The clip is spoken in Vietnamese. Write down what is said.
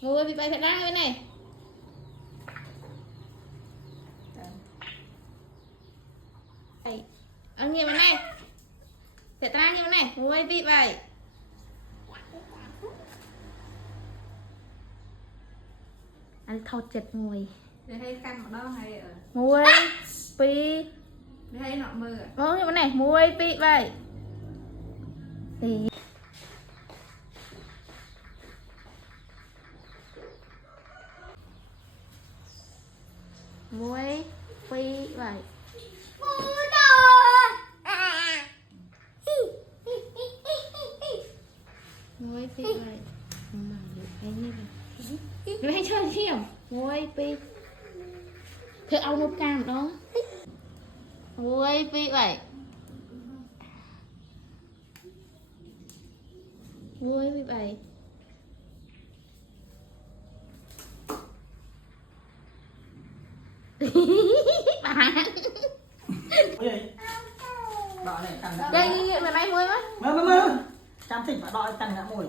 Ngồi bị bay phải ra bên này. Ăn như bên này. Phải ra như bên này. Ngồi bị vậy. Anh thâu chật ngồi. Để hay căn ở đó hay ở. Ngồi bị. Để hay nọ mơ à? Ngồi như bên này. Ngồi bị vậy. Thì muối phi vậy muối phi vậy mà cái như vậy nó hay chơi chiều muối phi thưa ông nộp cam đó muối phi vậy muối phi vậy bạn đợi này cần đây như vậy mà nay muối quá mơ chăm thịt và đợi cần ngã mùi